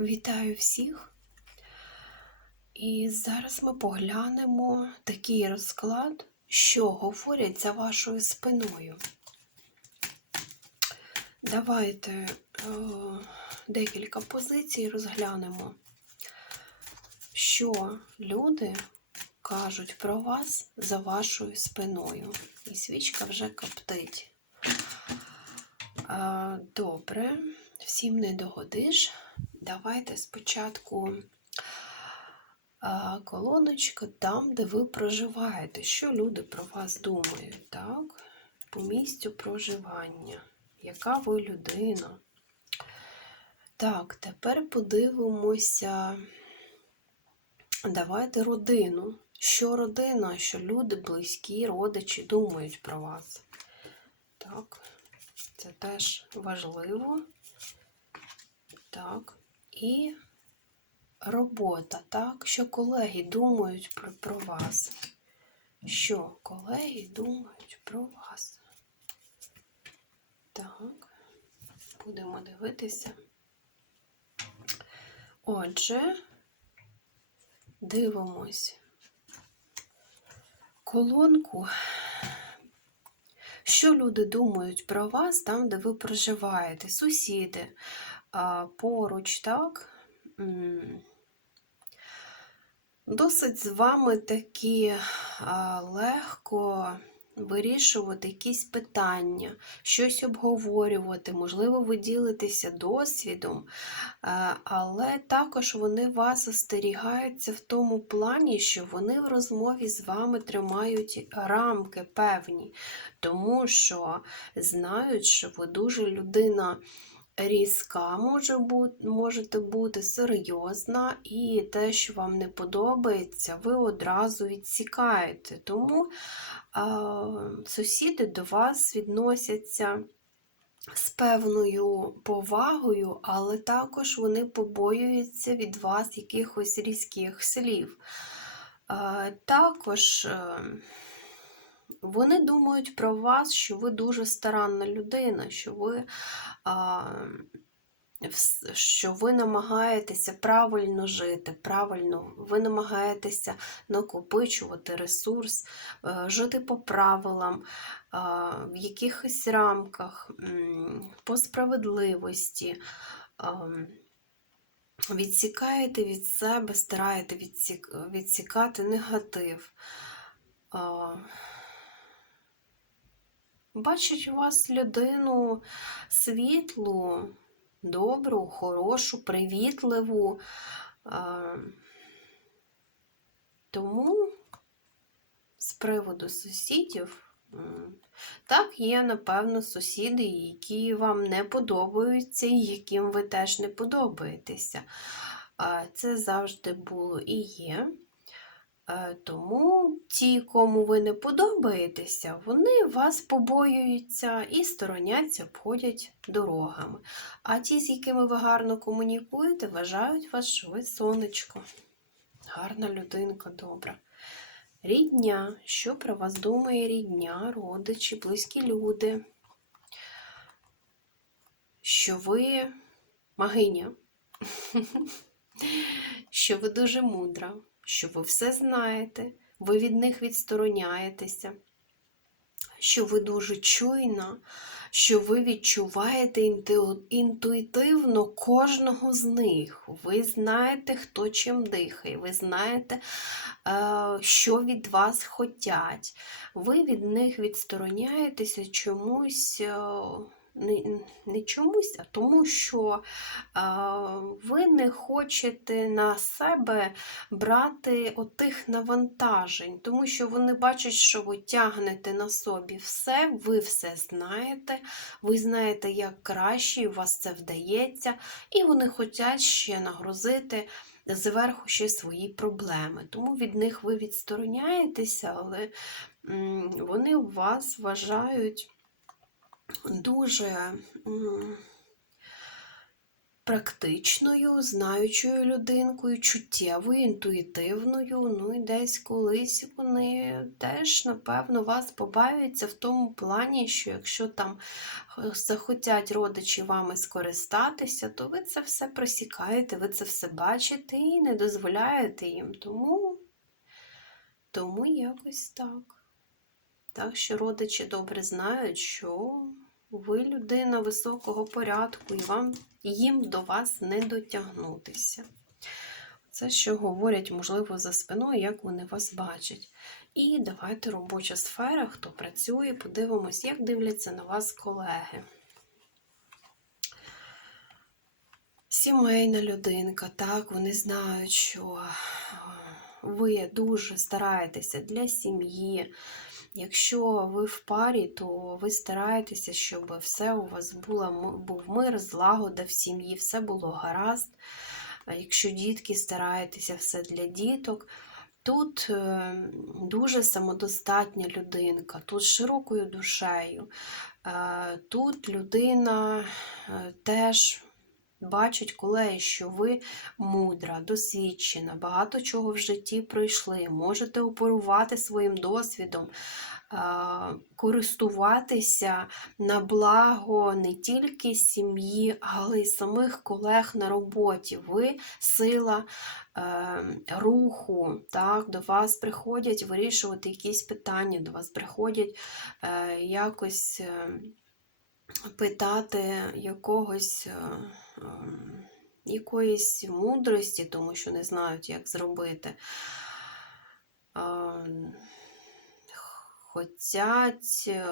Вітаю всіх! І зараз ми поглянемо такий розклад, що говорять за вашою спиною. Давайте е, декілька позицій розглянемо, що люди кажуть про вас за вашою спиною. І свічка вже коптить. Е, Добре, всім не догодиш. Давайте спочатку а, колоночку там, де ви проживаєте. Що люди про вас думають, так? По місцю проживання. Яка ви людина? Так, тепер подивимося. Давайте родину. Що родина, що люди, близькі, родичі думають про вас. Так, це теж важливо. Так. І робота, так? Що колеги думають про, про вас? Що колеги думають про вас? Так, будемо дивитися. Отже, дивимось колонку. Що люди думають про вас там, де ви проживаєте? Сусіди, поруч, так? Досить з вами такі легко вирішувати якісь питання, щось обговорювати, можливо, ви ділитеся досвідом, але також вони вас остерігаються в тому плані, що вони в розмові з вами тримають рамки певні, тому що знають, що ви дуже людина різка може бути, можете бути серйозна, і те, що вам не подобається, ви одразу відсікаєте. Тому а, сусіди до вас відносяться з певною повагою, але також вони побоюються від вас якихось різких слів. А, також. е, вони думають про вас, що ви дуже старанна людина, що ви, а, що ви намагаєтеся правильно жити, правильно, ви намагаєтеся накопичувати ресурс, е, жити по правилам, в якихось рамках, по справедливості. Відсікаєте від себе, стараєте відсік, відсікати негатив. Бачить у вас людину світлу, добру, хорошу, привітливу. Тому з приводу сусідів, так, є, напевно, сусіди, які вам не подобаються і яким ви теж не подобаєтеся. Це завжди було і є. Е, Тому ті, кому ви не подобаєтеся, вони вас побоюються і стороняться, обходять дорогами. А ті, з якими ви гарно комунікуєте, вважають вас, що ви сонечко. Гарна людинка, добра. Рідня. Що про вас думає рідня, родичі, близькі люди? Що ви магиня, що ви дуже мудра, що ви все знаєте, ви від них відстороняєтеся, що ви дуже чуйна, що ви відчуваєте інтуїтивно кожного з них. Ви знаєте, хто чим дихає, ви знаєте, е, що від вас хотять. Ви від них відстороняєтеся чомусь. Не, чомусь, а тому, що ви не хочете на себе брати отих навантажень, тому що вони бачать, що ви тягнете на собі все, ви все знаєте, ви знаєте, як краще, у вас це вдається, і вони хочуть ще нагрузити зверху ще свої проблеми. Тому від них ви відстороняєтеся, але вони вас вважають дуже. практичною, знаючою людинкою, чуттєвою, інтуїтивною. Ну і десь колись вони теж, напевно, вас побаються в тому плані, що якщо там е, захотять родичі вами скористатися, то ви це все просікаєте, ви це все бачите і не дозволяєте їм. Тому, Тому якось так. Так що родичі добре знають, що ви людина високого порядку, і вам їм до вас не дотягнутися. Це, що говорять, можливо, за спиною, як вони вас бачать. І давайте робоча сфера, хто працює, подивимось, як дивляться на вас колеги. Сімейна людинка, так, вони знають, що ви дуже стараєтеся для сім'ї. Якщо ви в парі, то ви стараєтеся, щоб все у вас було, був мир, злагода в сім'ї, все було гаразд. Якщо дітки стараєтеся все для діток, тут е, дуже самодостатня людинка, тут з широкою душею. Е, тут людина е, теж бачить колеги, що ви мудра, досвідчена, багато чого в житті пройшли, можете оперувати своїм досвідом, користуватися на благо не тільки сім'ї, але й самих колег на роботі. Ви сила е, руху, так, до вас приходять вирішувати якісь питання, до вас приходять е, якось. Питати якогось, е, ем, якоїсь мудрості, тому що не знають, як зробити. Ем, хотять е,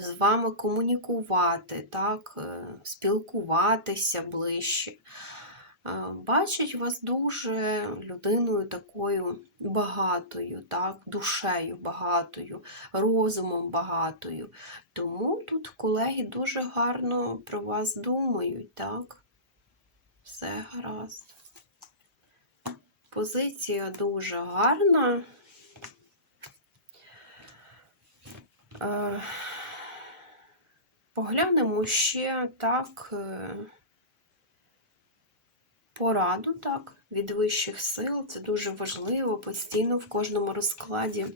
з вами комунікувати, так, е, спілкуватися ближче. Бачить вас дуже людиною такою багатою, так, душею багатою, розумом багатою. Тому тут колеги дуже гарно про вас думають, так? Все гаразд. Позиція дуже гарна. Е, поглянемо ще так. Пораду так, від вищих сил. Це дуже важливо постійно в кожному розкладі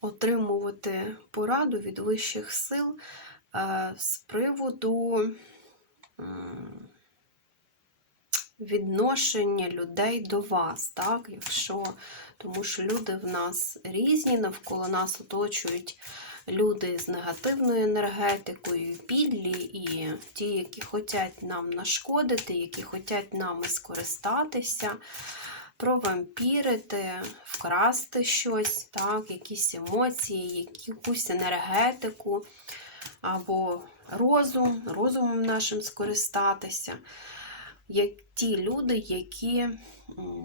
отримувати пораду від вищих сил е, з приводу відношення людей до вас, так, якщо, тому що люди в нас різні, навколо нас оточують люди з негативною енергетикою, підлі і ті, які хочуть нам нашкодити, які хочуть нами скористатися, провампірити, вкрасти щось, так, якісь емоції, якусь енергетику або розум, розумом нашим скористатися. Як ті люди, які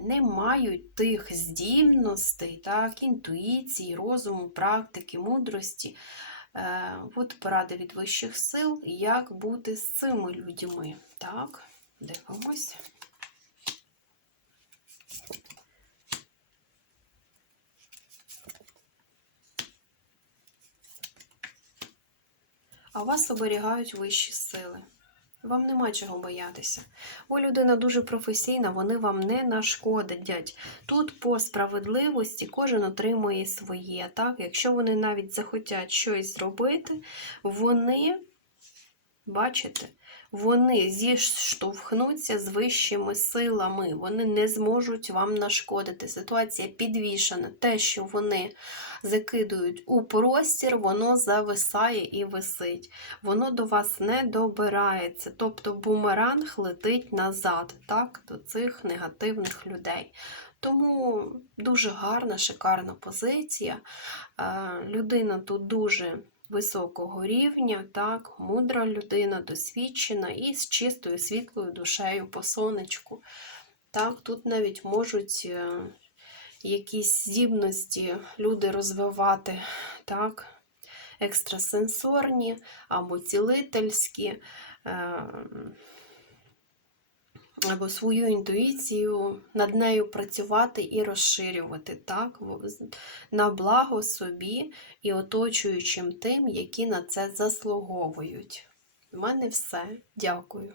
не мають тих здібностей, так, інтуїції, розуму, практики, мудрості. Е, От поради від вищих сил, як бути з цими людьми. Так, дивимось. А вас оберігають вищі сили. Вам нема чого боятися. Ви людина дуже професійна, вони вам не нашкодять. Тут по справедливості кожен отримує своє. Так? Якщо вони навіть захотять щось зробити, вони, бачите, вони зіштовхнуться з вищими силами, вони не зможуть вам нашкодити. Ситуація підвішена. Те, що вони закидують у простір, воно зависає і висить. Воно до вас не добирається. Тобто бумеранг летить назад, так, до цих негативних людей. Тому дуже гарна, шикарна позиція. Людина тут дуже високого рівня, так, мудра людина, досвідчена і з чистою світлою душею по сонечку. Так, Тут навіть можуть е, якісь здібності люди розвивати, так, екстрасенсорні або цілительські. Е, або свою інтуїцію над нею працювати і розширювати так, на благо собі і оточуючим тим, які на це заслуговують. У мене все. Дякую.